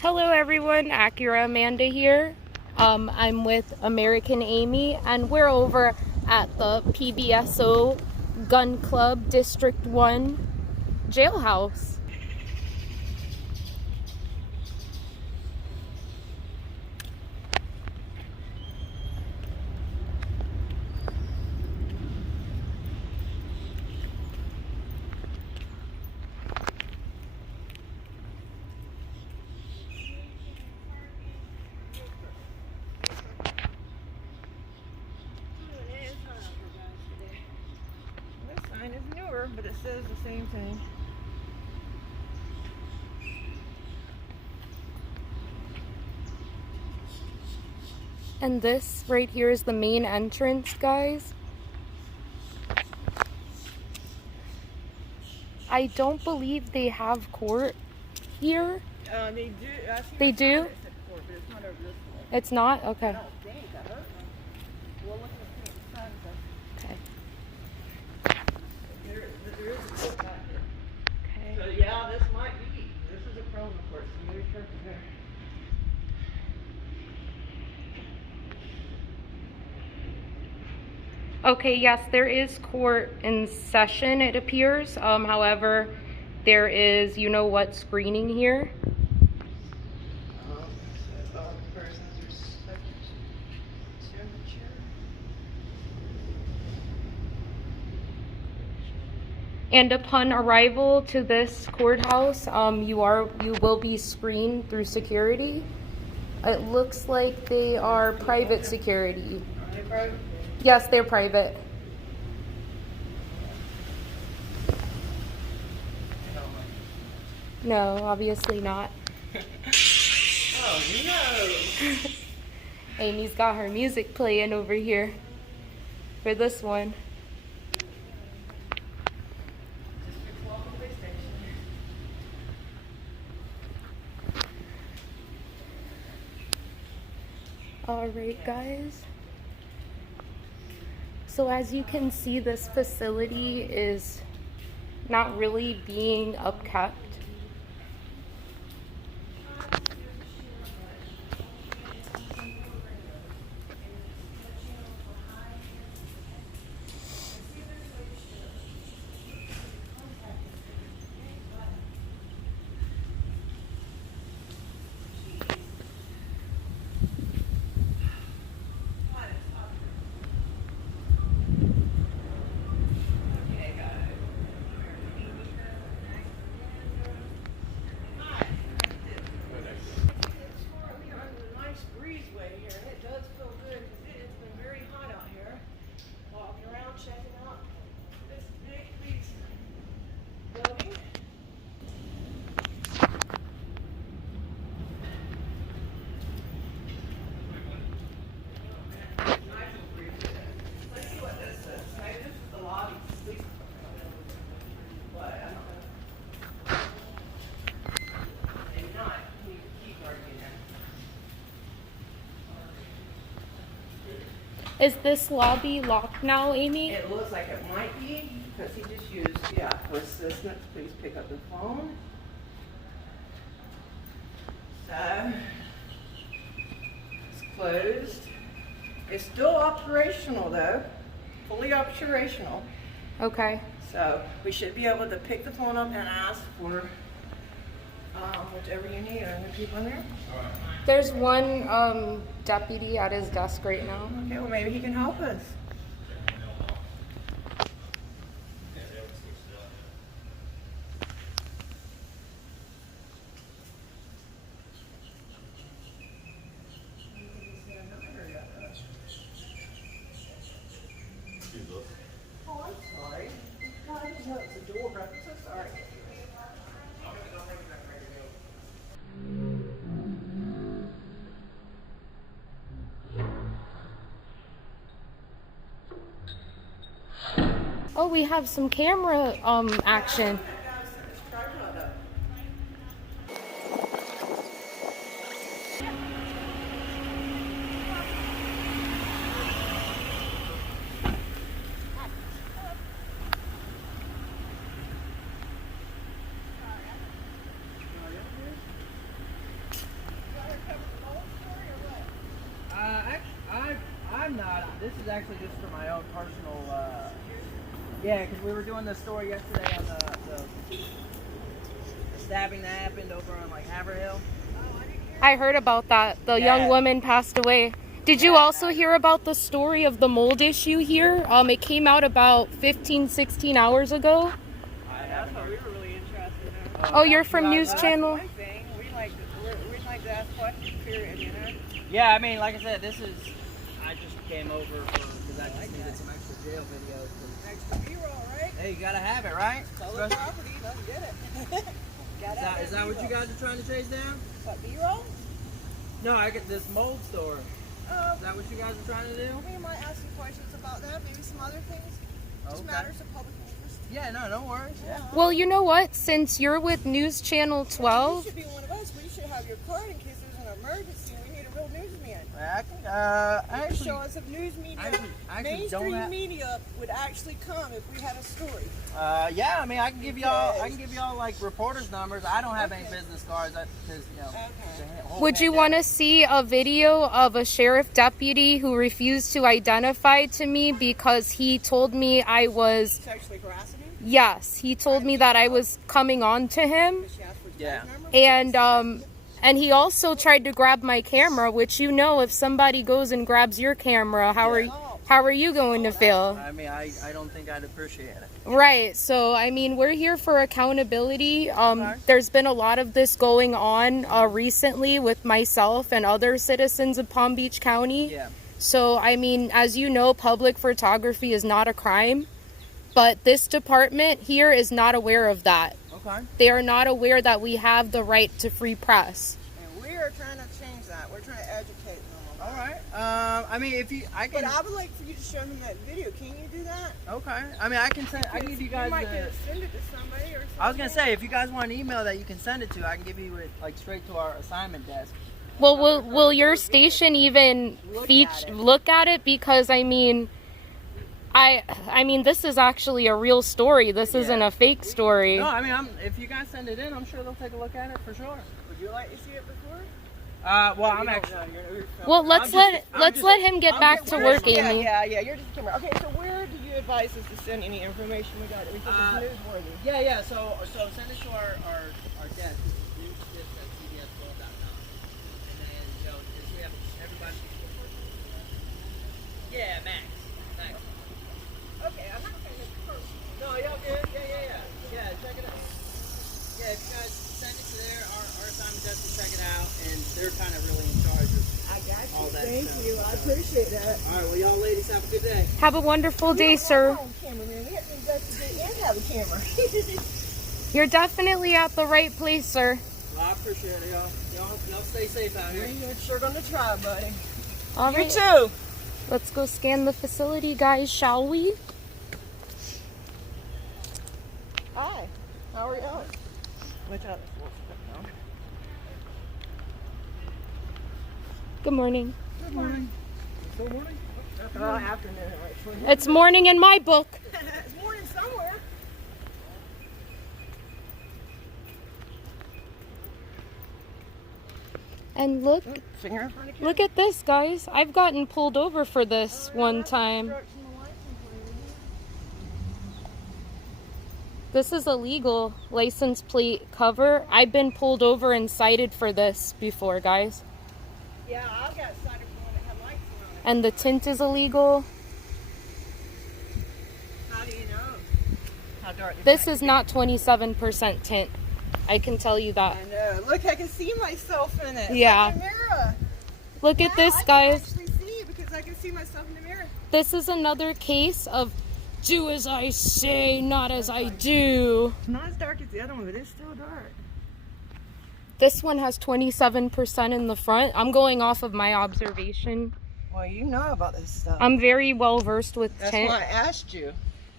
Hello everyone, Acura Amanda here. I'm with American Amy and we're over at the PBSO Gun Club District 1 jailhouse. This sign is newer, but it says the same thing. And this right here is the main entrance, guys. I don't believe they have court here. They do. They do? Court, but it's not over this way. It's not? I Okay. don't think. I don't know. We'll look and see what the sign says. Okay. There is a court back here. Okay. So yeah, this might be. This is a criminal court, so maybe church is there. Okay, yes, there is court in session, it appears. However, there is, you know what, screening here. And upon arrival to this courthouse, you will be screened through security. It looks like they are private security. Are they private? Yes, they're private. No, obviously not. Oh no! Amy's got her music playing over here for this one. Alright guys, so as you can see, this facility is not really being upkept. Is this lobby locked now, Amy? It looks like it might be, because he just used, for assistance, please pick up the phone. So, it's closed. It's still operational though, fully operational. Okay. So, we should be able to pick the phone up and ask for whatever you need. Are there people in there? There's one deputy at his desk right now. Okay, well maybe he can help us. Oh, I'm sorry. God, I didn't know it was a door. I'm so sorry. Oh, we have some camera action. No, this is actually just for my own personal, yeah, because we were doing the story yesterday on the stabbing that happened over on, like, Haverhill. I heard about that. The Yeah. young woman passed away. Did you also hear about the story of the mold issue here? It came out about 15, 16 hours ago. That's what we were really interested in. Oh, you're from News Channel? That's one thing. We like to ask questions, period, you know? Yeah, I mean, like I said, I just came over because I just needed some extra jail videos. Extra B-roll, right? Hey, you gotta have it, right? Sell the property, let's get it. Is that what you guys are trying to chase down? What, B-roll? No, I get this mold store. Is that what you guys are trying to do? We might ask some questions about that, maybe some other things. Just matters of public interest. Yeah, no worries. Yeah. Well, you know what? Since you're with News Channel 12... You should be one of us. We should have your card in case there's an emergency and we need a real newsman. Actually, Show us if news media, I mainstream media would actually come if we had a story. Yeah, I mean, I can give y'all like reporters' numbers. I don't have any business cards because Would you want to see a video of a sheriff deputy who refused to identify to me because he told me I was... Sexually harassing him? Yes, he told me that I was coming on to him. Yeah. And he also tried to grab my camera, which you know, if somebody goes and grabs your camera, how are you going to feel? I mean, I don't think I'd appreciate it. Right. So, I mean, we're here for accountability. There's been a lot of this going on recently with myself and other citizens of Palm Beach County. Yeah. So, I mean, as you know, public photography is not a crime, but this department here is not aware of that. Okay. They are not aware that we have the right to free press. And we are trying to change that. We're trying to educate them. All right. I mean, But I would like for you to show them that video. Can you do that? Okay. I mean, I can give you guys. You might send it to somebody or something. I was gonna say, if you guys want an email that you can send it to, I can give you it like straight to our assignment desk. Well, will your station even look at it? Because I mean, I mean, this is actually a real story. This isn't a fake story. No, I mean, if you guys send it in, I'm sure they'll take a look at it for sure. Would you like to see it before? Well, I'm actually. Well, let's let him get back to work, Amy. Yeah. You're just a camera. Okay, so where do you advise us to send any information we got that we think is newsworthy? Yeah. So send it to our desk. newsdesk@cbs12.com. And then just we have everybody. Yeah, Max. Okay, I'm not saying it's personal. No, y'all good? Yeah, check it out. Yeah, if you guys send it to there, our assignment desk will check it out, and they're kind of really in charge of all that Thank stuff. you. I appreciate that. All right, well, y'all ladies have a good day. Have a wonderful day, sir. We have to investigate and have a camera. You're definitely at the right place, sir. Well, I appreciate it, y'all. Y'all stay safe out here. We're sure gonna try, buddy. All You right. too. Let's go scan the facility, guys, shall we? Hi. How are you? Which other? Good morning. Good morning. Good morning. Well, afternoon, actually. It's morning in my book. It's morning somewhere. And look Finger in front of Look at this, guys. I've gotten pulled over for this one time. This is a legal license plate cover. I've been pulled over and cited for this before, guys. Yeah, I've got cited for one that had lights on it. And the tint is illegal. How do you know? How dark? This is not 27% tint. I can tell you that. I know. Look, I can see myself in it. Yeah. It's like a mirror. Look at this, I guys. can actually see because I can see myself in the mirror. This is another case of do as I say, not as I do. It's not as dark as the other one, but it's still dark. This one has 27% in the front. I'm going off of my observation. Well, you know about this stuff. I'm very well versed with That's tint. why I asked you.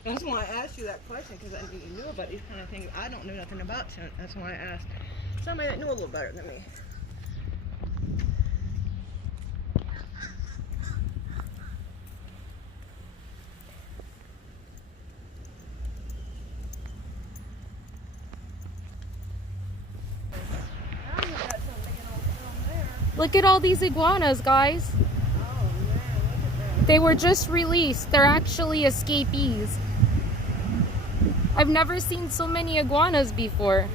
That's why I asked you that question, because I knew you knew about these kind of things. I don't know nothing about tint. That's why I asked somebody that knew a little better than me. Now you got something on film there. Look at all these iguanas, guys. Oh man, look at that. They were just released. They're actually escapees. I've never seen so many iguanas before.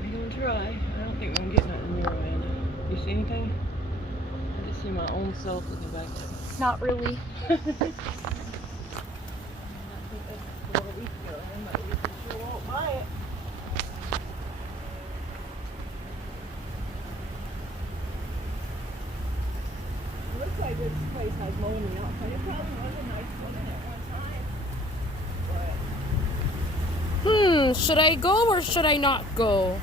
I'm gonna try. I don't think we can get nothing near Amanda. You see anything? I just see my own self looking back there. Not really. I think that's 4 weeks ago. But we sure won't buy it. It looks like this place has mowing the outside. It probably was a nice woman at one time. But Should I go or should I not go?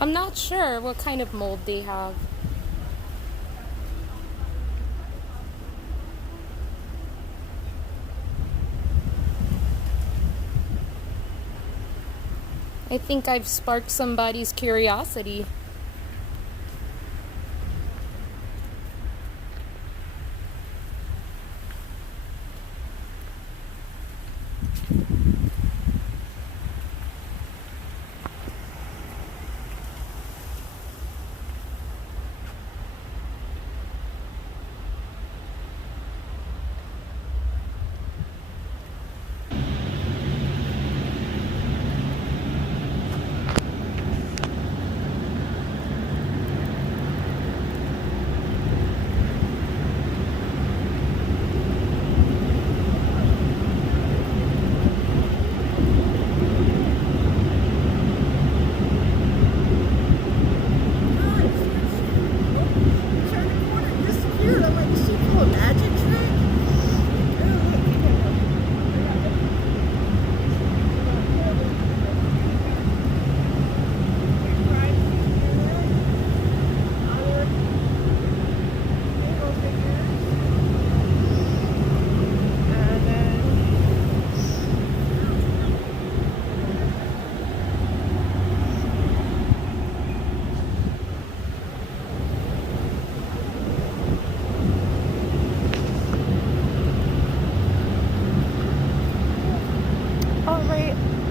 I'm not sure what kind of mold they have. I think I've sparked somebody's curiosity.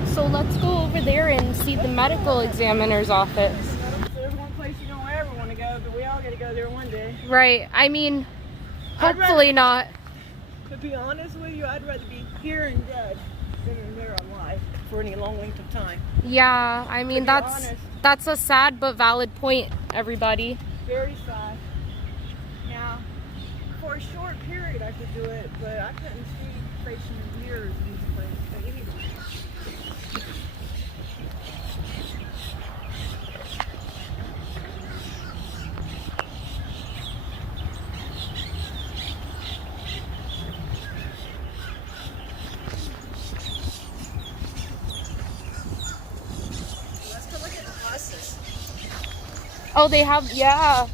So let's go over there and see the medical examiner's office. There's one place you don't ever want to go, but we all got to go there one day. Right. I mean, hopefully not. To be honest with you, I'd rather be here and dead than in there alive for any long length of time. Yeah, I mean, that's a sad but valid point, everybody. Very sad. Now, for a short period I could do it, but I couldn't see facing years in this place. But anyway. Oh, they have, yeah.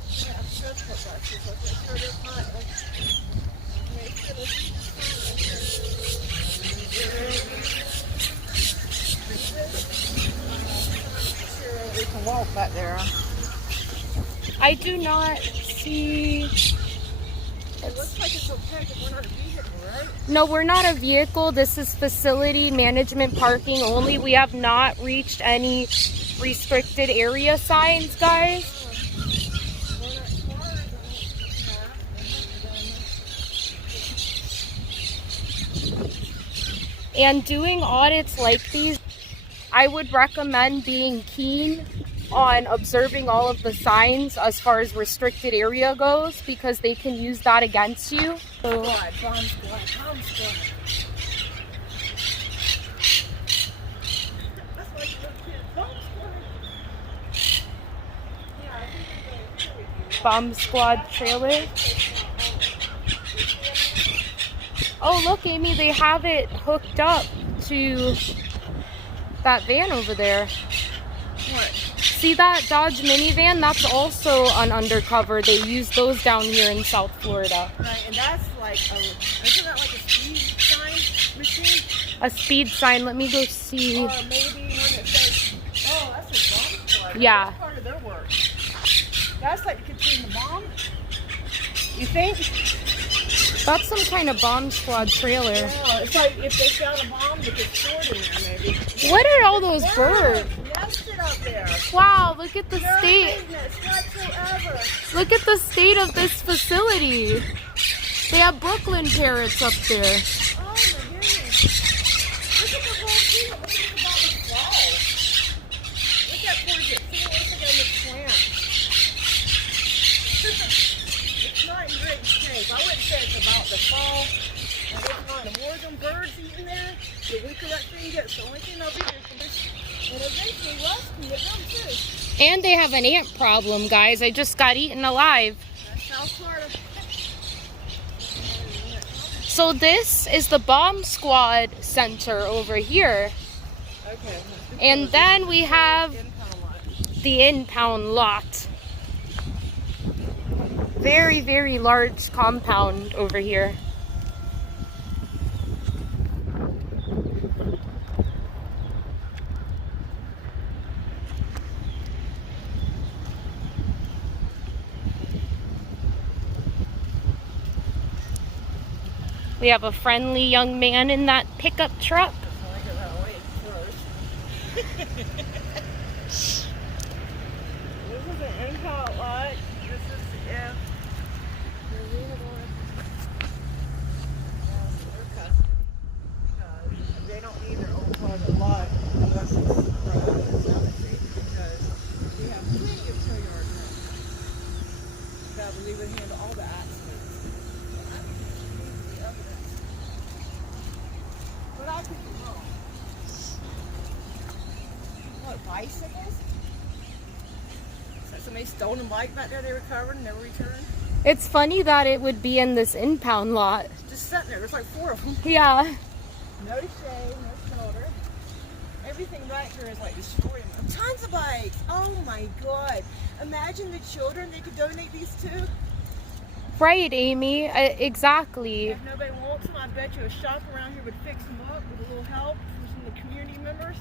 We can walk back there. I do not see. It looks like it's okay because we're not a vehicle, right? No, we're not a vehicle. This is facility management parking only. We have not reached any restricted area signs, guys. And doing audits like these, I would recommend being keen on observing all of the signs as far as restricted area goes, because they can use that against you. So, Bomb squad. That's like little kids. Bomb squad. Yeah, I think we're going to bomb squad trailer. Oh, look, Amy, they have it hooked up to that van over there. What? See that Dodge minivan? That's also an undercover. They use those down here in South Florida. Right, and that's like isn't that like a speed sign machine? A speed sign. Let me go see. Or maybe one that says, oh, that's a bomb squad. Yeah. That's part of their work. That's like to contain the bomb. You think? That's some kind of bomb squad trailer. Yeah, it's like if they found a bomb, they could store it in there maybe. What are all those birds? Nested up there. Wow, look at the No state. maintenance whatsoever. Look at the state of this facility. They have Brooklyn parrots up there. Oh my goodness. Look at the whole thing. Look at about the fall. Look at poor Jit. See, it looks like a plant. It's not in great shape. I wouldn't say it's about the fall. And it's not. The more them birds eating there, the weaker that thing gets. The only thing they'll be is and eventually rust can get them too. And they have an ant problem, guys. I just got eaten alive. That's South Florida. So this is the bomb squad center over here. Okay. And then we have the impound lot. Very, very large compound over here. We have a friendly young man in that pickup truck. This is an impound lot. This is if they don't need their own private lot unless it's private cemetery because we have plenty of tow yard room. God, we would handle all the accidents. But I could be wrong. What, bicycles? Is that somebody's stolen bike back there they recovered and never returned? It's funny that it would be in this impound lot. Just sitting there. There's like 4 of them. Yeah. No shade, no shoulder. Everything back here is like destroyed. Tons of bikes. Oh my god. Imagine the children they could donate these to. Right, Amy. Exactly. If nobody wants them, I bet you a shop around here would fix them up with a little help from some of the community members.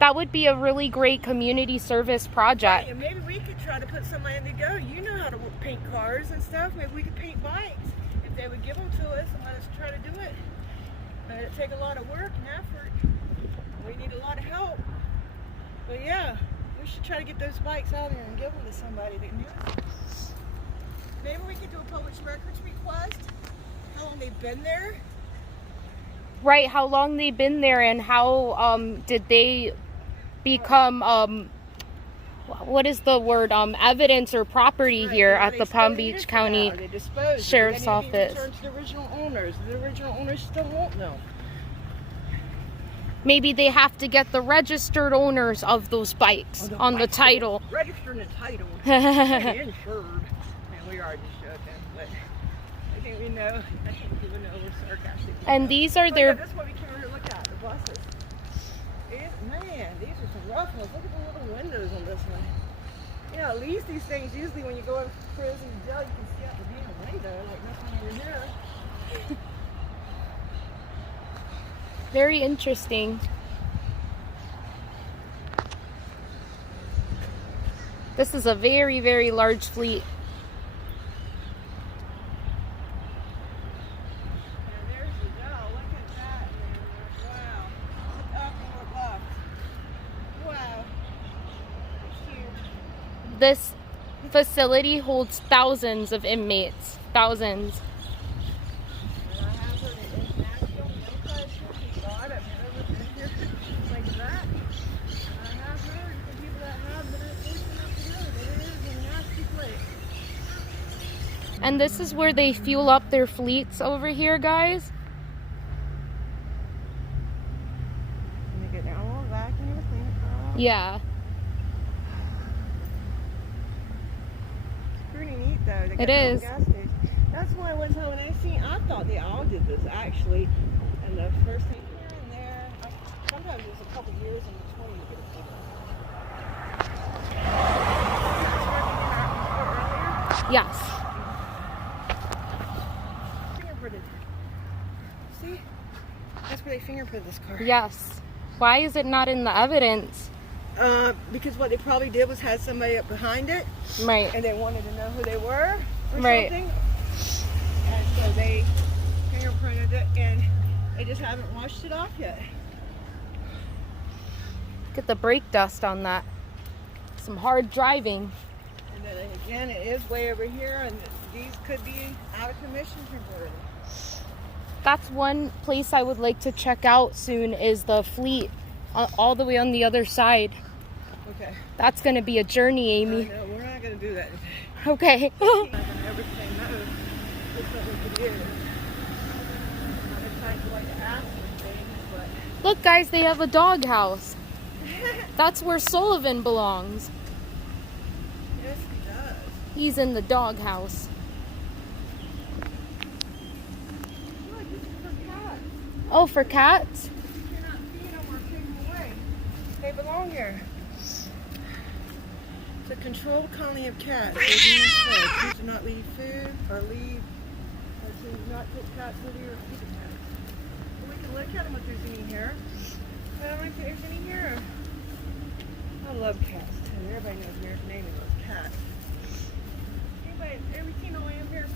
That would be a really great community service project. And maybe we could try to put somebody in to go. You know how to paint cars and stuff. Maybe we could paint bikes. If they would give them to us and let us try to do it. But it'd take a lot of work and effort. We need a lot of help. But yeah, we should try to get those bikes out there and give them to somebody that knew us. Maybe we could do a public records request. How long they've been there. Right, how long they've been there and how did they become what is the word, evidence or property here at the Palm Beach County Sheriff's Office. Returned to the original owners. The original owners still won't know. Maybe they have to get the registered owners of those bikes on the title. Registered and titled. And insured. And we are just joking, but I think we know. I think people know we're sarcastic. And these are Yeah, their that's what we came here to look at, the buses. Man, these are some rough ones. Look at the little windows on this one. Yeah, at least these things, usually when you go in prison jail, you can see out the damn window, like nothing over here. very interesting. This is a very, very large fleet. And there's the dough. Look at that. Wow. Look up and look left. Wow. It's huge. This facility holds thousands of inmates. Thousands. And I have heard it international, no question. God, I've never been here like that. And I have heard from people that have been fortunate enough to know that it is a nasty place. And this is where they fuel up their fleets over here, guys. Let me get down a little vacuum and clean it out. Yeah. It's pretty neat though. They got It their own is. gas station. That's why one time when I thought they all did this actually. And the first thing here and there, sometimes it's a couple years in between you get a few. Yes. Fingerprinted. See? That's where they fingerprinted this car. Yes. Why is it not in the evidence? Because what they probably did was had somebody up behind it, Right. and they wanted to know who they were or Right. something. And so they fingerprinted it, and they just haven't washed it off yet. Look at the brake dust on that. Some hard driving. And then again, it is way over here, and these could be out of commission temporarily. That's one place I would like to check out soon is the fleet all the way on the other side. Okay. That's going to be a journey, Amy. No, we're not going to do that. Okay. I'm not going to ever say no. That's what we could do. I'm trying to like ask for things, but Look, guys, they have a doghouse. That's where Sullivan belongs. yes, he does. He's in the doghouse. Look, this is for cats. Oh, for cats? You cannot feed them or take them away. They belong here. It's a controlled colony of cats. They're being fed. Please do not leave food or leave. Or do not take cats with you or feed the cats. Well, we can look at them if there's any here. I don't think there's any here. I love cats too. Everybody knows American Amy loves cats. Anybody ever seen a lamb here?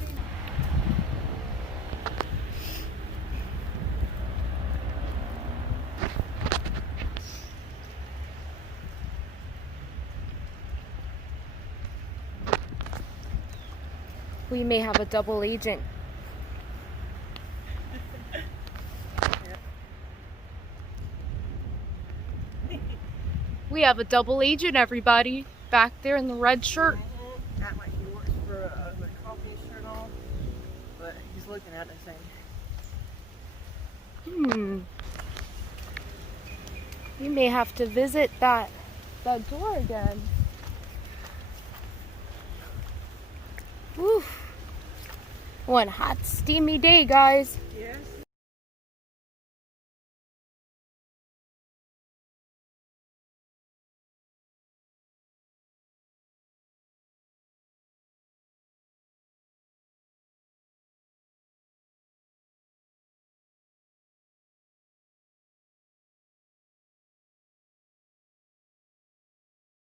We may have a double agent. We have a double agent, everybody. Back there in the red shirt. Act like he works for the coffee shirt on, but he's looking at it saying, We may have to visit that door again. Woo. One hot, steamy day, guys. yes.